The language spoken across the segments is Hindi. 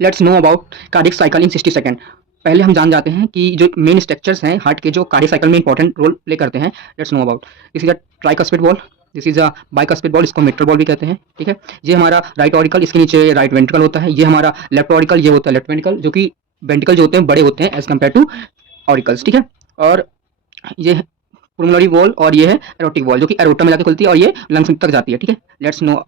Let's know about cardiac cycle in 60 second. पहले हम जान जाते हैं कि जो मेन स्ट्रक्चर्स हैं हार्ट के जो कार्डियक साइकिल में इंपॉर्टेंट रोल प्ले करते हैं। Let's know about this is a tricuspid ball, this is a bicuspid ball, इसको मिट्रल बॉल भी कहते हैं। ठीक है, ये हमारा राइट ऑरिकल, इसके नीचे राइट वेंट्रिकल होता है। ये हमारा लेफ्ट ऑरिकल, ये होता है लेफ्ट वेंट्रिकल, जो कि वेंट्रिकल जो होते हैं बड़े होते हैं एज कम्पेयर टू ऑरिकल्स। ठीक है, और ये पुल्मोनरी वॉल और ये है एरोटिक वॉल, जो कि एरोटा में जाके खुलती है और ये लंग्स तक जाती है। ठीक है, लेट्स नो।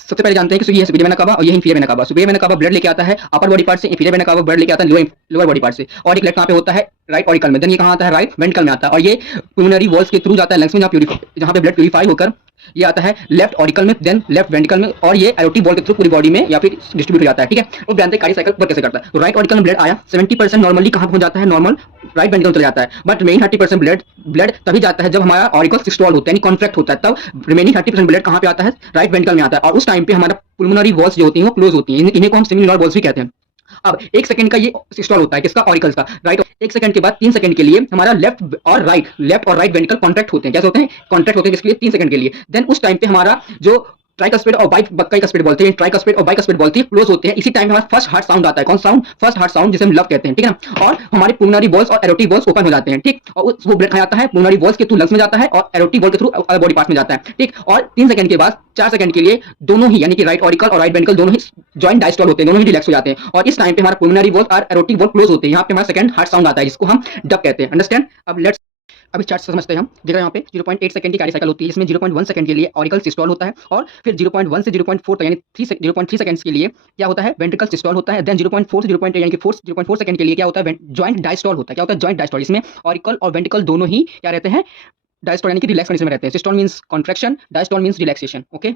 सबसे पहले जानते हैं कि ये सुपीरियर वेना कावा और ये inferior vena cava. Superior vena cava blood लेके आता है अपर बॉडी पार्ट से, इंफीरियर वेना कावा ब्लड लेके आता है लोअर बॉडी पार्ट से। और एक ब्लड कहाँ पे होता है? राइट ऑरिकल में। देन ये कहाँ आता है? राइट वेंट्रिकल में आता है, और ये पुल्मोनरी वॉल्स के थ्रू जाता है लंग्स में, जहाँ पे ब्लड प्यूरिफाई होकर ये आता है लेफ्ट ऑरिकल में, देन लेफ्ट वेंट्रिकल में, और ये एरोटिक वॉल के थ्रू पूरी बॉडी में या फिर डिस्ट्रीब्यूट हो जाता है। ठीक है, और जानते हैं कार्डियक साइकिल वर्क कैसे करता है। तो राइट ऑरिकल में ब्लड आया, 70% नॉर्मली कहाँ पहुंच जाता है? नॉर्मल राइट वेंट्रिकल चला जाता है। बट रिमेनिंग 30% ब्लड तभी जाता है जब हमारा ऑरिकल सिस्टोल होता है, यानी कॉन्ट्रैक्ट होता है, तब रिमेनिंग 30% ब्लड कहाँ पे आता है? राइट वेंट्रिकल में आता है, और उस टाइम पे हमारा पुल्मोनरी वॉल्स जो होती हैं वो क्लोज होती हैं। इन्हें को हम सेमी वॉल्स भी कहते हैं। अब 1 सेकंड का ये सिस्टोल होता है, किसका? ऑरिकल्स का। राइट, 1 सेकंड के बाद 3 सेकंड के लिए हमारा लेफ्ट और राइट वेंट्रिकल कॉन्ट्रैक्ट होते हैं। कैसे होते हैं? कॉन्ट्रैक्ट होते हैं किसके लिए? 3 सेकंड के लिए। देन उस टाइम पे हमारा जो ट्राइकस्पिड और बाइकस्पिड बोलते हैं, ट्राइकस्पिड और बाइकस्पिड बोलती है क्लोज होते हैं। इसी टाइम हमारा फर्स्ट हार्ट साउंड आता है। कौन साउंड? फर्स्ट हार्ट साउंड, जिसे हम लव कहते हैं। ठीक है ना, और हमारे पुल्मोनरी वॉल्स और एरोटिक वॉल्स ओपन हो जाते हैं। ठीक, और वो ब्लड कहाँ जाता है? पुल्मोनरी वॉल्स के थ्रू लंग्स में जाता है और एरोटिक वॉल के थ्रू अदर बॉडी पार्ट्स में जाता है। ठीक, और 3 सेकंड के बाद 4 सेकंड के लिए दोनों ही, यानी कि राइट ऑरिकल और राइट वेंट्रिकल दोनों ही जॉइंट डायस्टोल होते हैं, दोनों ही रिलैक्स हो जाते हैं, और इस टाइम पे हमारा पुल्मोनरी वॉल और एरोटिक वॉल क्लोज होते हैं। यहाँ पे हमारा सेकंड हार्ट साउंड आता है, जिसको हम डब कहते हैं। अंडरस्टैंड? अब लेट्स अभी चार्ट से समझते हैं हम। देख रहे हैं यहाँ पे 0.8 सेकंड की कार्डियक साइकिल होती है, जिसमें 0.1 सेकंड के लिए ऑरिकल सिस्टोल होता है, और फिर 0.1 से 0.4 तक, यानी 0.3 सेकंड्स के लिए क्या होता है? वेंट्रिकल सिस्टोल होता है। देन 0.4 से 0.8 यानी कि 0.4 सेकंड के लिए क्या होता है? जॉइंट डायस्टोल होता है। क्या होता है? Joint diastole. इसमें ऑरिकल और वेंट्रिकल दोनों ही क्या रहते हैं? डायस्टोल यानी कि रिलैक्स कंडीशन में रहते हैं। Systole means contraction, diastole means relaxation. Okay,